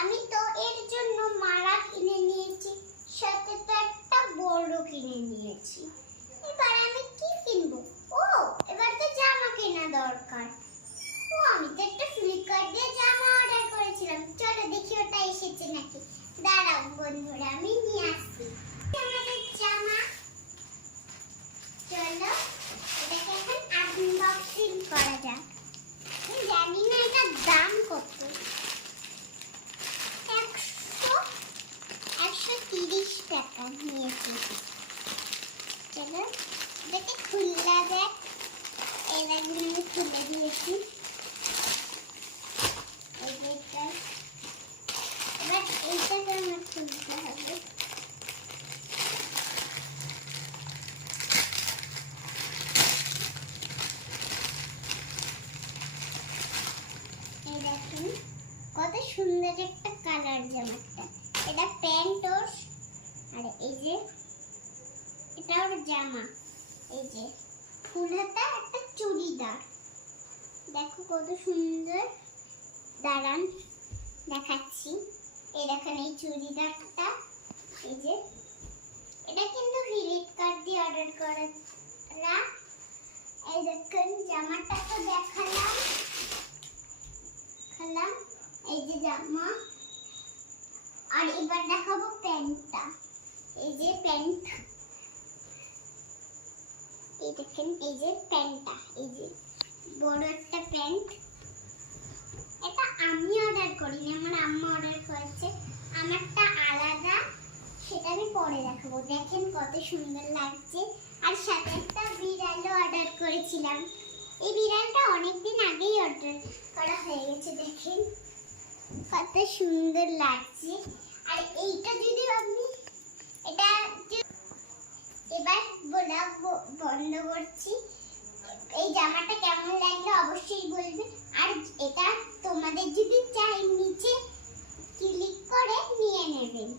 আমি তো এর জন্য মালা কিনে নিয়েছি, সাথে তো একটা বড় কিনে নিয়েছি। এবার আমি কি কিনবো? ও, এবার তো জামা কেনা দরকার। ও, আমি তো একটা ফ্লিপকার্ট দিয়ে জামা অর্ডার করেছিলাম। চলো দেখি ওটা এসেছে নাকি। দাঁড়াও বন্ধুরা, আমি নিয়ে আসছি আমাদের জামা। চলো এটাকে এখন আনবক্সিং করা যাক। আমি জানি না এটার দাম কত। 130 টাকা নিয়েছি। চলো এটাকে খুললা যাক। এবার আমি খুলে দিয়েছি। এবার এইটাকে আমার খুলতে হবে। এই দেখুন কত সুন্দর একটা কালার জামাটা। এটা প্যান্ট আর এই যে এটা ওর জামা। এই যে ফুল হাতা একটা চুড়িদার। দেখো কত সুন্দর। দাঁড়ান দেখাচ্ছি। এই দেখেন এই চুড়িদারটা। এই যে এটা কিন্তু ফ্লিপকার্ট দিয়ে অর্ডার করা। এই দেখেন জামাটা তো দেখালাম। এই যে জামা। আর এবার দেখাবো প্যান্টটা। এই যে প্যান্ট। এই দেখেন এই যে প্যান্টটা। এই যে বড় একটা প্যান্ট। এটা আমি অর্ডার করিনি, আমার আম্মা অর্ডার করেছে। আমারটা আলাদা, সেটা আমি পরে দেখাবো। দেখেন কত সুন্দর লাগছে। আর সাথে একটা বিড়ালও অর্ডার করেছিলাম। এই বিড়ালটা অনেকদিন আগেই অর্ডার করা হয়ে গেছে। দেখেন কত সুন্দর লাগছে। আর এইটা যদি আপনি এটা এবার ব্লগ বন্ধ করছি। এই জামাটা কেমন লাগলো অবশ্যই বলবে। আর এটা তোমাদের যদি চাই নিচে ক্লিক করে নিয়ে নেবেন।